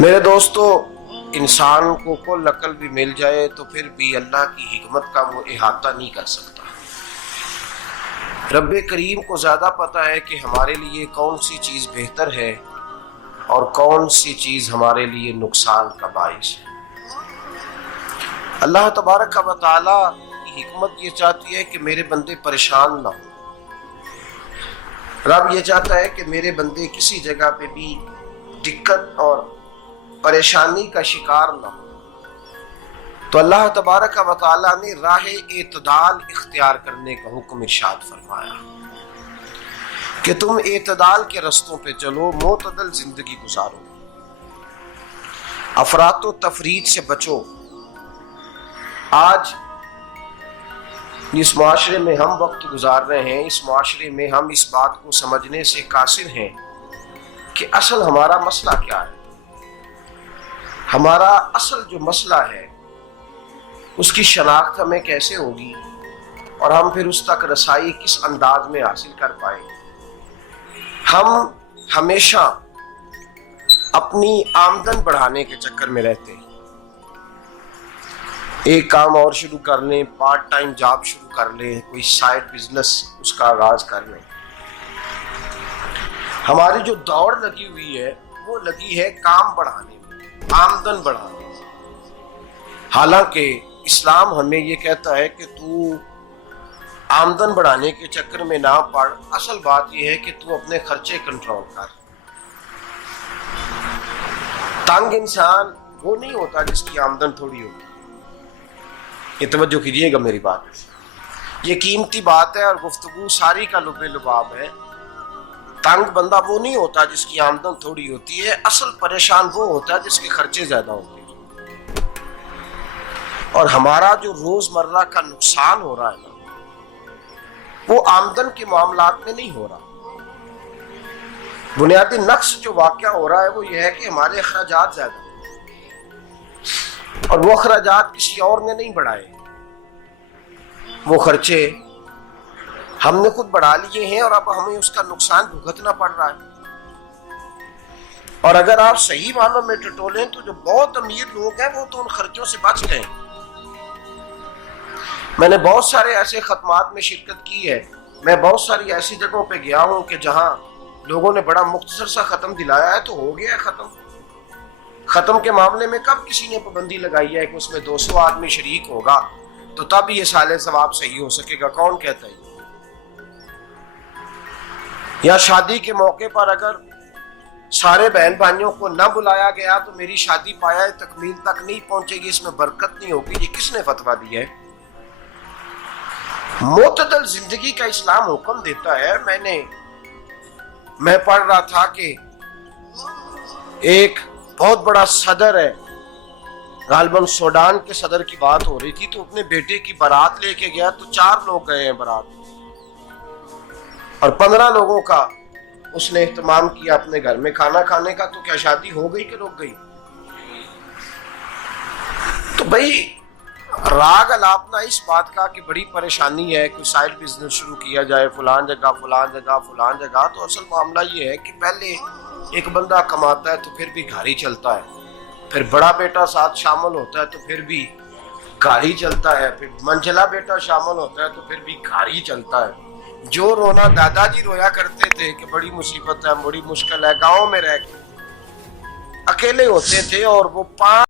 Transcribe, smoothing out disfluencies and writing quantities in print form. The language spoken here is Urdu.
میرے دوستو، انسان کو کل عقل بھی مل جائے تو پھر بھی اللہ کی حکمت کا وہ احاطہ نہیں کر سکتا۔ رب کریم کو زیادہ پتہ ہے کہ ہمارے لیے کون سی چیز بہتر ہے اور کون سی چیز ہمارے لیے نقصان کا باعث ہے۔ اللہ تبارک و تعالی کی حکمت یہ چاہتی ہے کہ میرے بندے پریشان نہ ہوں۔ رب یہ چاہتا ہے کہ میرے بندے کسی جگہ پہ بھی دقت اور پریشانی کا شکار نہ ہو۔ تو اللہ تبارک و تعالی نے راہ اعتدال اختیار کرنے کا حکم ارشاد فرمایا کہ تم اعتدال کے رستوں پہ چلو، معتدل زندگی گزارو، افراط و تفریط سے بچو۔ آج جس معاشرے میں ہم وقت گزار رہے ہیں، اس معاشرے میں ہم اس بات کو سمجھنے سے قاصر ہیں کہ اصل ہمارا مسئلہ کیا ہے۔ ہمارا اصل جو مسئلہ ہے اس کی شناخت ہمیں کیسے ہوگی اور ہم پھر اس تک رسائی کس انداز میں حاصل کر پائیں۔ ہم ہمیشہ اپنی آمدن بڑھانے کے چکر میں رہتے ہیں، ایک کام اور شروع کر لیں، پارٹ ٹائم جاب شروع کر لیں، کوئی سائیڈ بزنس اس کا آغاز کر لیں۔ ہماری جو دوڑ لگی ہوئی ہے وہ لگی ہے کام بڑھانے میں، آمدن بڑھانے میں۔ حالانکہ اسلام ہمیں یہ کہتا ہے کہ تو آمدن بڑھانے کے چکر میں نہ پڑ، اصل بات یہ ہے کہ تو اپنے خرچے کنٹرول کر۔ تنگ انسان وہ نہیں ہوتا جس کی آمدن تھوڑی ہوتی۔ یہ توجہ کیجیے گا میری بات، یہ قیمتی بات ہے اور گفتگو ساری کا لب لباب ہے۔ تنگ بندہ وہ نہیں ہوتا جس کی آمدن تھوڑی ہوتی ہے، اصل پریشان وہ ہوتا ہے جس کے خرچے زیادہ ہوتے ہیں۔ اور ہمارا جو روزمرہ کا نقصان ہو رہا ہے نا، وہ آمدن کے معاملات میں نہیں ہو رہا۔ بنیادی نقص جو واقعہ ہو رہا ہے وہ یہ ہے کہ ہمارے اخراجات زیادہ ہیں، اور وہ اخراجات کسی اور نے نہیں بڑھائے، وہ خرچے ہم نے خود بڑھا لیے ہیں اور اب ہمیں اس کا نقصان بھگتنا پڑ رہا ہے۔ اور اگر آپ صحیح معنوں میں ٹٹولیں تو جو بہت امیر لوگ ہیں وہ تو ان خرچوں سے بچ گئے۔ میں نے بہت سارے ایسے ختمات میں شرکت کی ہے، میں بہت ساری ایسی جگہوں پہ گیا ہوں کہ جہاں لوگوں نے بڑا مختصر سا ختم دلایا ہے تو ہو گیا ہے ختم۔ ختم کے معاملے میں کب کسی نے پابندی لگائی ہے کہ اس میں 200 آدمی شریک ہوگا تو تب یہ سال ثواب صحیح ہو سکے گا؟ کون کہتا ہے؟ یا شادی کے موقع پر اگر سارے بہن بھائیوں کو نہ بلایا گیا تو میری شادی پایہ تکمیل تک نہیں پہنچے گی، اس میں برکت نہیں ہوگی؟ یہ کس نے فتویٰ دیا ہے؟ معتدل زندگی کا اسلام حکم دیتا ہے۔ میں پڑھ رہا تھا کہ ایک بہت بڑا صدر ہے، غالباً سوڈان کے صدر کی بات ہو رہی تھی، تو اپنے بیٹے کی بارات لے کے گیا تو 4 لوگ گئے ہیں بارات، اور 15 لوگوں کا اس نے اہتمام کیا اپنے گھر میں کھانا کھانے کا۔ تو کیا شادی ہو گئی کہ رک گئی؟ تو بھائی راگ الاپنا اس بات کا کہ بڑی پریشانی ہے، کوئی سائیڈ بزنس شروع کیا جائے فلان جگہ فلان جگہ فلان جگہ، تو اصل معاملہ یہ ہے کہ پہلے ایک بندہ کماتا ہے تو پھر بھی گھر ہی چلتا ہے، پھر بڑا بیٹا ساتھ شامل ہوتا ہے تو پھر بھی گھر ہی چلتا ہے، پھر منجلا بیٹا شامل ہوتا ہے تو پھر بھی گھر ہی چلتا ہے۔ جو رونا دادا جی رویا کرتے تھے کہ بڑی مصیبت ہے، بڑی مشکل ہے، گاؤں میں رہ کے اکیلے ہوتے تھے اور وہ 5